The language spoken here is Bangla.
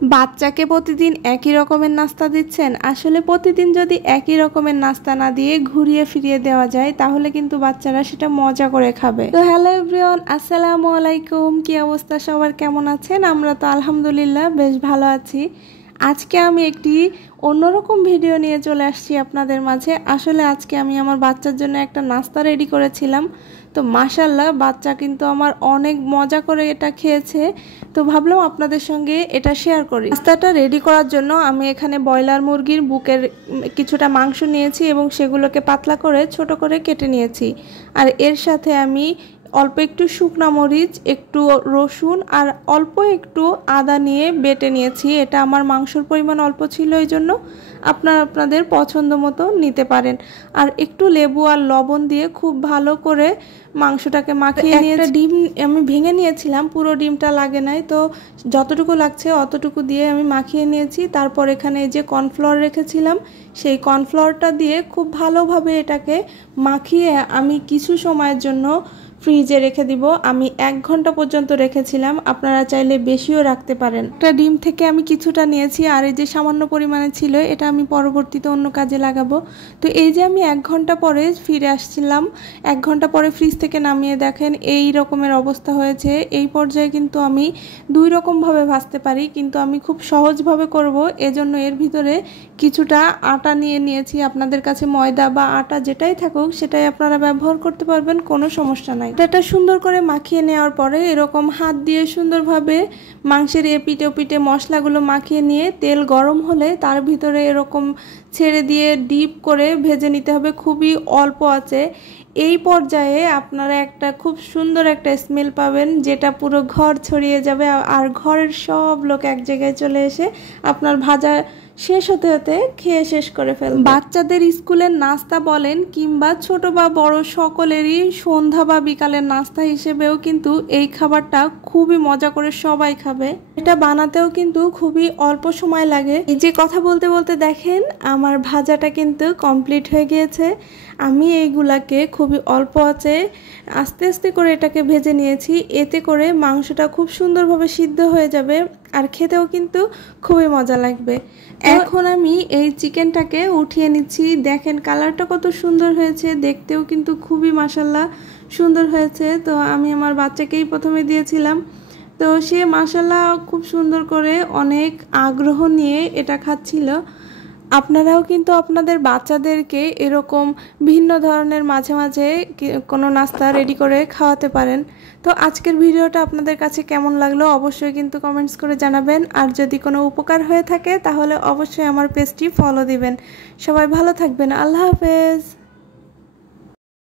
বাচ্চাকে প্রতিদিন একই রকমের নাস্তা দিচ্ছেন। আসলে প্রতিদিন যদি একই রকমের নাস্তা না দিয়ে ঘুরিয়ে ফিরিয়ে দেওয়া যায় তাহলে কিন্তু বাচ্চারা সেটা মজা করে খাবে। তো হ্যালো এভরিওয়ান, আসসালামু আলাইকুম। কি অবস্থা সবার, কেমন আছেন? আমরা তো আলহামদুলিল্লাহ বেশ ভালো আছি। আজকে আমি একটি অন্যরকম ভিডিও নিয়ে চলে আসছি আপনাদের মাঝে। আসলে আজকে আমি আমার বাচ্চার জন্য একটা নাস্তা রেডি করেছিলাম। তো মাশাআল্লাহ বাচ্চা কিন্তু আমার অনেক মজা করে এটা খেয়েছে। তো ভাবলাম আপনাদের সঙ্গে এটা শেয়ার করি। নাস্তাটা রেডি করার জন্য আমি এখানে ব্রয়লার মুরগির বুকের কিছুটা মাংস নিয়েছি এবং সেগুলোকে পাতলা করে ছোট করে কেটে নিয়েছি। আর এর সাথে আমি অল্প একটু শুকনো মরিচ, একটু রসুন আর অল্প একটু আদা নিয়ে বেটে নিয়েছি। এটা আমার মাংসর পরিমাণ অল্প ছিল, এই জন্য আপনাদের পছন্দ মতো নিতে পারেন। আর একটু লেবু আর লবণ দিয়ে খুব ভালো করে মাংসটাকে মাখিয়ে নিয়ে একটা ডিম আমি ভেঙে নিয়েছিলাম, পুরো ডিমটা লাগে নাই, তো যতটুকু লাগছে অতটুকু দিয়ে আমি মাখিয়ে নিয়েছি। তারপর এখানে যে কর্নফ্লাওয়ার রেখেছিলাম সেই কর্নফ্লাওয়ারটা দিয়ে খুব ভালোভাবে এটাকে মাখিয়ে আমি কিছু সময়ের জন্য ফ্রিজে রেখে দিব। আমি 1 ঘন্টা পর্যন্ত রেখেছিলাম, আপনারা চাইলে বেশিও রাখতে পারেন। একটা ডিম থেকে আমি কিছুটা নিয়েছি আর এই যে সামান্য পরিমাণে ছিল এটা আমি পরবর্তীতে অন্য কাজে লাগাবো। তো এই যে আমি 1 ঘন্টা পরে ফিরে আসছিলাম, 1 ঘন্টা পরে ফ্রিজ থেকে নামিয়ে দেখেন এই রকমের অবস্থা হয়েছে। এই পর্যায়ে কিন্তু আমি 2 রকমভাবে ভাজতে পারি, কিন্তু আমি খুব সহজভাবে করব, এজন্য এর ভিতরে কিছুটা আটা নিয়ে নিয়েছি। আপনাদের কাছে ময়দা বা আটা যেটাই থাকুক সেটাই আপনারা ব্যবহার করতে পারবেন, কোনো সমস্যা নাই। এটা সুন্দর করে মাখিয়ে নেওয়ার পরে এরকম হাত দিয়ে সুন্দরভাবে মাংসের এপিটে ওপিটে মশলাগুলো মাখিয়ে নিয়ে তেল গরম হলে তার ভিতরে এরকম ছেড়ে দিয়ে ডিপ করে ভেজে নিতে হবে খুবই অল্প আঁচে। এই পর্যায়ে আপনারা একটা খুব সুন্দর একটা স্মেল পাবেন, যেটা পুরো ঘর ছড়িয়ে যাবে আর ঘরের সব লোক এক জায়গায় চলে এসে আপনার ভাজা শেষ হতে হতে খেয়ে শেষ করে ফেলবে। বাচ্চাদের স্কুলের নাস্তা বলেন কিংবা ছোট বা বড় সকলেরই সন্ধ্যা বা বিকালের নাস্তা হিসেবেও কিন্তু এই খাবারটা খুবই মজা করে সবাই খাবে। এটা বানাতেও কিন্তু খুবই অল্প সময় লাগে। এই যে কথা বলতে বলতে দেখেন আমার ভাজাটা কিন্তু কমপ্লিট হয়ে গিয়েছে। আমি এইগুলাকে খুবই অল্প আঁচে আস্তে আস্তে করে এটাকে ভেজে নিয়েছি, এতে করে মাংসটা খুব সুন্দরভাবে সিদ্ধ হয়ে যাবে আর খেতেও কিন্তু খুবই মজা লাগবে। এখন আমি এই চিকেনটাকে উঠিয়ে নিচ্ছি। দেখেন কালারটা কত সুন্দর হয়েছে, দেখতেও কিন্তু খুবই মাশাআল্লাহ সুন্দর হয়েছে। তো আমি আমার বাচ্চাকেই প্রথমে দিয়েছিলাম, তো সে মাশাআল্লাহ খুব সুন্দর করে অনেক আগ্রহ নিয়ে এটা খাচ্ছিল। আপনারাও কিন্তু আপনাদের বাচ্চাদেরকে এরকম ভিন্ন ধরনের মাঝে মাঝে কোনো নাস্তা রেডি করে খাওয়াতে পারেন। তো আজকের ভিডিওটা আপনাদের কাছে কেমন লাগলো অবশ্যই কিন্তু কমেন্টস করে জানাবেন। আর যদি কোনো উপকার হয়ে থাকে তাহলে অবশ্যই আমার পেজটি ফলো দিবেন। সবাই ভালো থাকবেন, আল্লাহ হাফেজ।